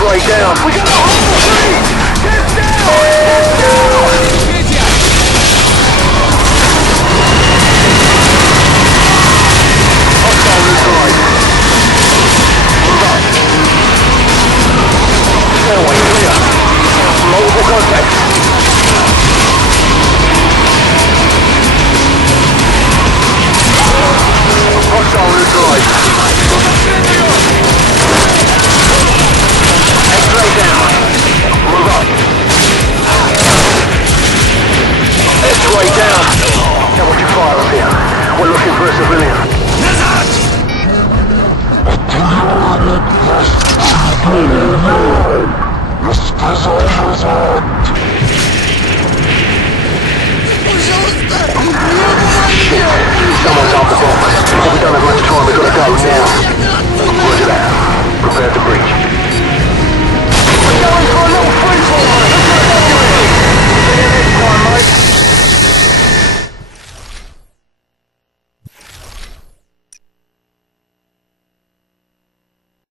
X-ray down. We got a whole fleet! Get down! Get down! Hostile neutralized. Move up. Stairway clear. Multiple contacts. Hostile neutralized. X-ray down. Move up. X-ray down. Now what you fire up here? We're looking for a civilian. Someone's off the box. We don't have much time, we've got to go now. Roger that. Prepare to breach.